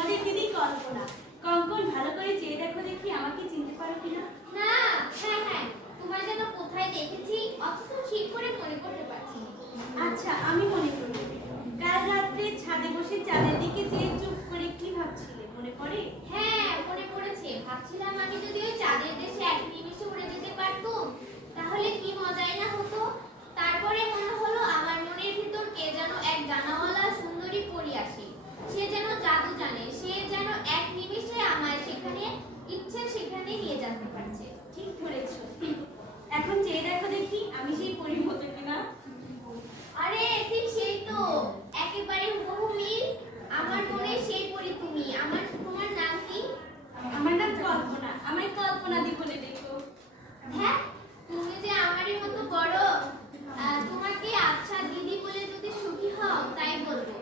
তোমাদের দিদি কল্পনা। কঙ্কন, ভালো করে চেয়ে দেখো দেখি আমাকে চিনতে পারো কিনা। না, হ্যাঁ হ্যাঁ, তোমায় যেন কোথায় দেখেছি, অথচ ঠিক করে মনে করতে পারছি না। আচ্ছা, আমি মনে করি কাল রাত্রে ছাদে বসে চাঁদের দিকে চেয়ে চুপ করে কি ভাবছিলে, মনে পড়ে? হ্যাঁ, মনে পড়েছে। ভাবছিলাম আমি যদি ওই চাঁদের দেশে এক নিমিষে উড়ে যেতে পারতুম, তাহলে কি মজাই না হতো। তারপরে মনে হলো আমার মনের ভিতর কে যেন এক ডানাওয়ালা সুন্দরী পরী আসে। সে যেন জাদু জানে, সে যেন এক নিমিষে আমায় সেখানে ইচ্ছে সেখানে নিয়ে যেতে পারছে। ঠিক ধরেছ। এখন চেয়ে দেখো দেখি আমি সেই পরীর মতো কিনা। আরে ঠিক সেই তো, একেবারে হুবহু মিল। আমার মনে সেই পরী তুমি। তোমার নাম কি? আমার নাম কল্পনা। আমায় কল্পনা দি বলে দেখো। হ্যাঁ, তুমি যে আমারই মতো বড়। তোমাকে আচ্ছা দিদি বলে যদি সুখী হও তাই বলবো।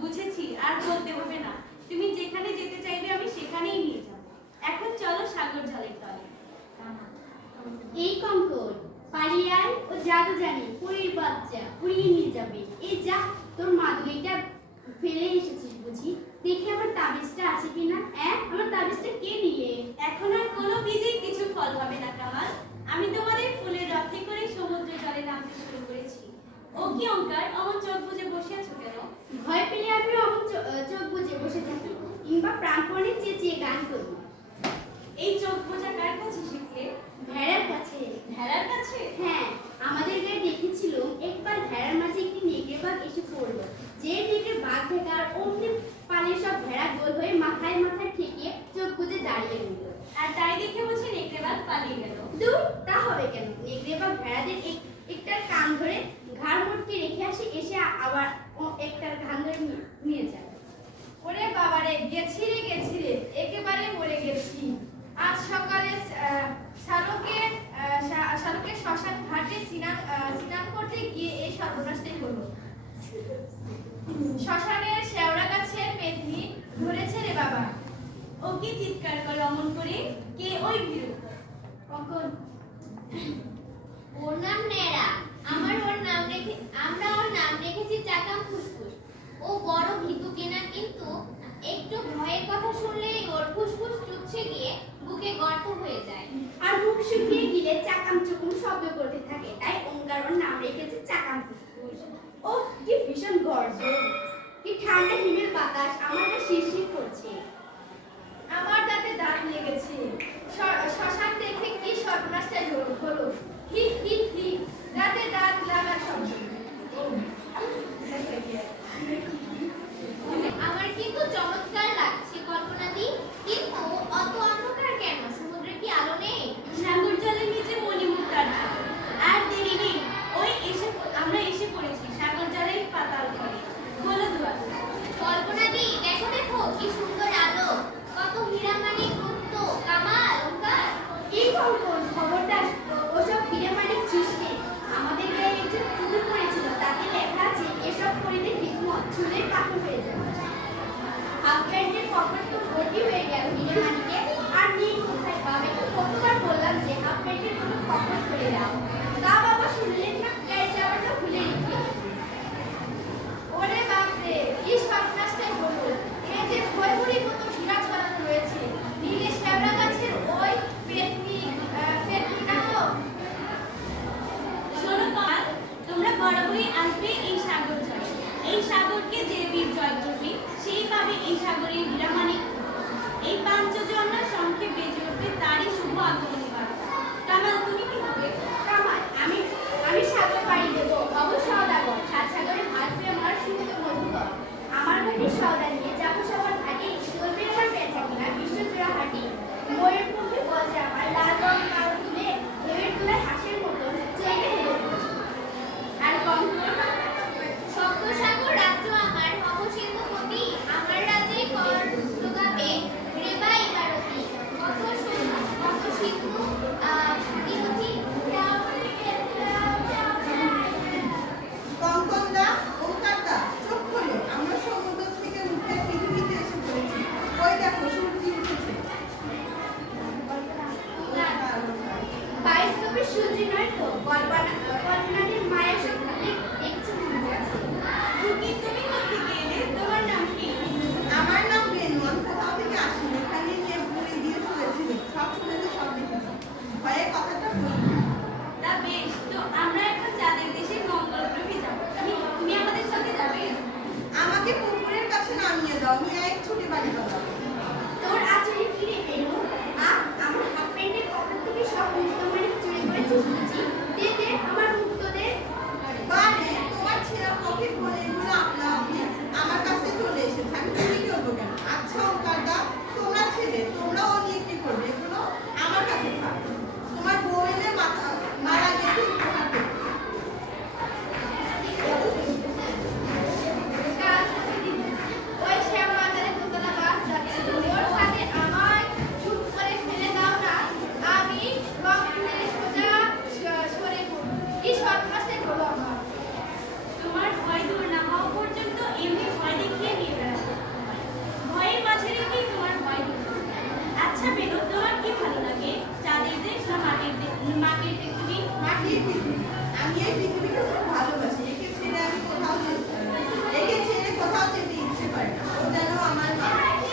বুঝেছি, আর বলতে হবে না। তুমি যেখানে যেতে চাইবে আমি সেখানেই নিয়ে যাব। এখন চলো সাগর জলের তলে। এই কঙ্কর, পালিয়ে আয়, ও জাদু জানে, পরীর বাচ্চা উড়িয়ে নিয়ে যাবে। এই যা, তোর মাদুরিটা ফেলে এসেছিস বুঝি? দেখি আমার তাবিজটা আছে কিনা। আমার তাবিজটা কে নিলে? এখন আর কোনো বীজেই কিছু ফল হবে না কামাল। আমি তোমাদের ফুলের রথে করে সমুদ্র জলে নামতে শুরু করেছি। ও কি অঙ্কার, অমন চোখ বুজে বসে আছো কেন? ভয় পেলে আমি অমন চোখ বুজে বসে থাকি, কিংবা প্রাণপণে চেঁচিয়ে গান করি। এই চোখ বোঝা কার কাছে শিখলে? ভেড়ার কাছে। ভেড়ার কাছে? হ্যাঁ, আমাদের গায়ে দেখেছিল একবার ভেড়ার মাঝে একটি নেকড়ে বাঘ এসে পড়লো। যে নেকড়ে বাঘ ভেড়ার অমনি পালে সব ভেড়া গোল হয়ে মাথায় মাথায় ঠেকিয়ে চোখ বুজে দাঁড়িয়ে রইল। আর তাই দেখে বলছে নেকড়ে বাঘ পালিয়ে গেল। দূর, তা হবে কেন? নেকড়ে বাঘ ভেড়াদের একটার কান ধরে ঘাড় মোটকে রেখে আসে, এসে আবার একটার কান ধরে নিয়ে যায়। ওরে বাবারে, গেছি রে, একেবারে মরে গেছি। আজ সকালে শালুকে শ্মশান ঘাটে স্নান করতে গিয়ে এই সর্বনাশটাই হলো। শ্মশানের শেওড়া গাছের পেতনি ধরেছে রে বাবা। ও কি চিৎকার করে অমন করে? কে ওই ভীরু? কখন? ওর নাম নেড়া। আমরা ওর নাম রেখেছি চাকাম ফুসফুস। ও বড় ভীতু কিনা, কিন্তু একটু ভয়ের কথা শুনলেই ওর ফুসফুস চুপসে গিয়ে বুকে গর্ত হয়ে যায়। আর মুখ শুকিয়ে গেলে চাকাম চুকুম শব্দ করতে থাকে, তাই ওঙ্কার ওর নাম রেখেছে চাকাম ফুসফুস। ও কি ভীষণ গর্জন, কি ঠান্ডা হিমেল বাতাস, আমার গা শিরশির করছে। আমার দাঁতে দাঁত লেগেছে। শ্মশান দেখে কি সর্বনাশটাই হলো। হি হি হি, দাঁতে দাঁত লাগার শব্দ। আমার কিন্তু চমৎকার লাগছে কল্পনা দি, কিন্তু অত অন্ধকার কেন? সমুদ্রে কি আলো নেই? সাগর জলের নিচে মণিমুক্তার ঢাল। আর দেরি নেই, আমরা এসে পড়েছি সাগর জলের পাতাল ঘরে। খোলো দুয়ার। কল্পনা দি, দেখো দেখো কি সুন্দর আলো, কত হীরামানিক মুক্ত। কামাল, ওঙ্কার। এই কঙ্কন, খবরদার ওসব হিরেমানিক সৃষ্টি। আমাদের গায়ে একজন পুতুল পড়েছিল, তাতে লেখা আছে এসব পরিতে হিকমত চুলের পাখি হয়ে যাবে। হাফ প্যান্টের পকেট তো ভর্তি হয়ে গেল হিরেমানিকে, আর নেই কোথায়। বাবাকে কতবার বললাম যে হাফ প্যান্টের কোনো পকেট খুলে দাও, তা বাবা শুনলেন না, গায়ে চাওয়াটা খুলে রেখে। ওরে বাপরে, কি সর্বনাশটাই হলো। এ যে ভয়ভুরির মতো ভিড়া ছড়ানো রয়েছে। নীলে শেওড়া গাছের ওই পেতনিটা তো। শোনো কামাল, তোমরা বরাবরই আসবে এই সাগর জলে। এই সাগরকে যে বীর জয় করবে সেই পাবে এই সাগরের হীরামানিক। এই পাঞ্চজন্য শঙ্খে বেজে উঠবে তারই শুভ আগমনী বার্তা। কামাল, তুমি কি হবে? কামাল, আমি সাগর পাড়ি দেবো, অবশ্য সওদাগর। সাত সাগরে ভাত পেয়ে আমার সুমিত মধুকর। আমার ঘাটি সওদা নিয়ে যাবো সবার ঘাটে, চলবে আমার বেচা কিনা বিশ্বজোড়া হাঁটি। ময়ূর পক্ষে বজ্রা আমার লাল রং কালো তুলে, ঢেউয়ের তুলায় হাঁসের মতো চলবে হেলে। আর কঙ্কন? সপ্তসাগর রাজ্য আমার, হব সিন্ধুপতি। আমার রাজ্যেই কর গাবে রেবা ইমারতি। কত সিন্ধু বিরোধী এই পৃথিবী। আমি এই পৃথিবীকে খুব ভালোবাসি। একে ছেড়ে আমি কোথাও যেতে ইচ্ছে করে না। ও যেন আমার মা।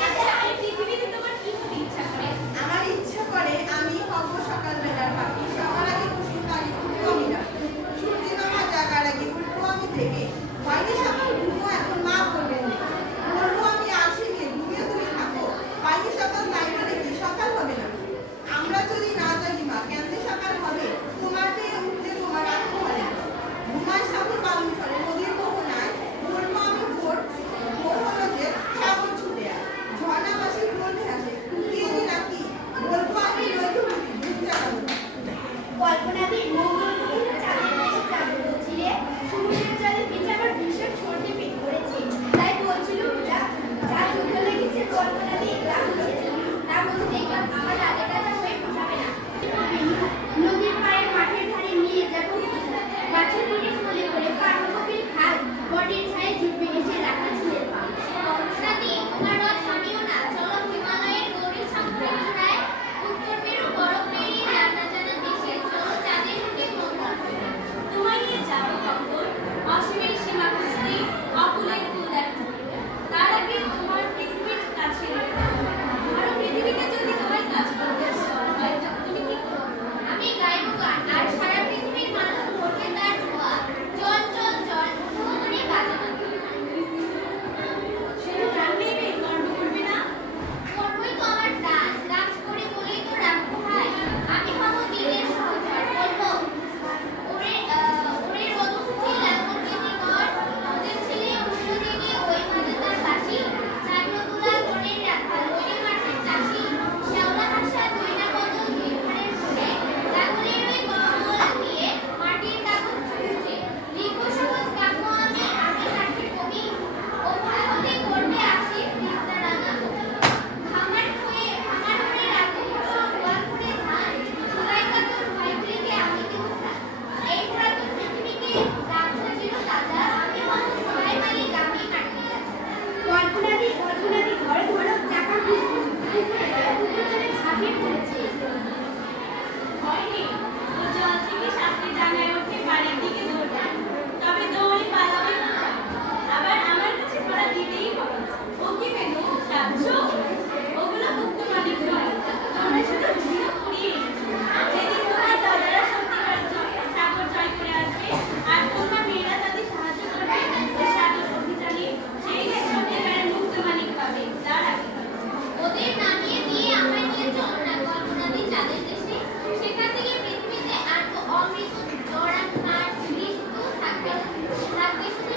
আচ্ছা, এই পৃথিবীতে তোমার কি হতে ইচ্ছা করে? আমার ইচ্ছা করে আমি হব সকালবেলার পাখি। সবার আগে খুশির তালি উঠবো আমি রাখবো। সূর্য মামা জাগার আগে উঠবো আমি থেকে। হয়নি সকাল ঘুমো এখন মা করবেন না। বলবো আমি আসিনি, ঘুমিয়ে তুমি থাকো। হয়নি সকাল তাই বলে কি সকাল হবে না? আমরা যদি না জানি মা কেমনে সকাল হবে? তোমার পেয়ে উঠতে তোমার আর হয় না। ঘুমায় সাগর বালুন চলে নদীর মোহনায়। বলবো আমি ভোর হলো যে সাগর ছুটে আয়। ঝর্ণা মাসি বলবে আসে ফুটিয়ে দি নাকি? বলবো আমি নইতে উঠি ঘুম জাগাবো। কল্পনাদি মঙ্গল গ্রহে চাঁদের দেশে জাগ্রত ছিলে, সমুদ্রের জলে ভিজে আবার ভীষণ সর্দি পেট করেছে। তাই বলছিল যা যুদ্ধ লেগেছে কল্পনাদি তা বলছে দেখলাম আমার রাজাটা হয়ে পোষাবে না। নদীর পাড়ে মাঠের ধারে নিয়ে যাব গাছের নিচে কোলে করে পার্বতীর খাল বটের ছায়ে জুটবে এসে রাখা ছিলেন পা। কল্পনাদি তোমার রথ থামিও না, চলো হিমালয়ের গৌরী শঙ্করের চূড়ায় উত্তর মেরু বরফ পেরিয়ে জানা জানা দেশে চলো চাঁদের মুখে মঙ্গল করে। তোমায় নিয়ে যাবো কখন? অসীমের সীমা খুঁজতে, অকুলের কুল দেখতে। তার আগে তোমার পৃথিবীর কাছে রইতে হবে। ধরো পৃথিবীতে যদি তোমার কাজ করতে হয়, তুমি কি করবে? আমি গাইবো গান আর সারা পৃথিবীর মানুষ ধরবে তার ছোঁয়া। চল চল চল ধরে বাজানো। শুধু গান গাইবে, কর্ম করবে না? কর্মই তো আমার ডান, কাজ করে বলেই তো রাখবো ভাই। আমি হব দিনের সহচর, বলবো ওরে রদুকুচি লাঙ্গল কেটে কর, ওদের ছেলে উঠলো দিনে ওই মাঝে তার বাসি, জাগলো তুলা বনের রাখাল, ওই মাঠের চাষি, শ্যাওলা হাসা দইনা বদল ঘরের ঘরে, লাঙ্গলের ওই কমল দিয়ে মাটির কাগজ ছুঁচে, লিখবো সহজ কাব্য আমি সাক্ষী কবি, ও ভারতে করবে আসি বিদ্যা রাঙা কবি। ভাঙার হয়ে রাখো ফসল গোয়াল করে ধান, চুলাই কাতর ভাইগুলিকে আমি দেব প্রাণ। এই ভ্রাতর পৃথিবীকে রাখবো চির তাজা, আমি হব সবাই মালিক আমি কাটতে যাচ্ছি। কল্পনাদি ঘরে ধরো চাকা পুকুর জলে ঝাঁপিয়ে পড়েছে। ভয় নেই, ও জল থেকে সাঁতরে ডাঙায় উঠে বাড়ির দিকে দৌড়বে। তবে দৌড়ে পালাবে কোথায়? আবার আমার কাছে ধরা দিতেই হবে। ও কি পেলো? সাহায্য? ওগুলো মুক্ত মালিক নয়। তোমরা শুধু ঘুরে ঘুরিয়ে এসেছো। যেদিন তোমার দাদারা সত্যিকার সাগর জয় করে আসবে আর তোমরা মেয়েরা তাদের সাহায্য করবে ওই সাগর অভিযানে, সেই দিন সত্যিকারের মুক্ত মালিক পাবে। তার আগে ওদের নামিয়ে দিয়ে আমায় নিয়ে চলো না কল্পনাদি চাঁদের দেশে, সেখান থেকে পৃথিবীতে আর তো অমৃত জড়ান আর মৃত্যু থাকবে শুধু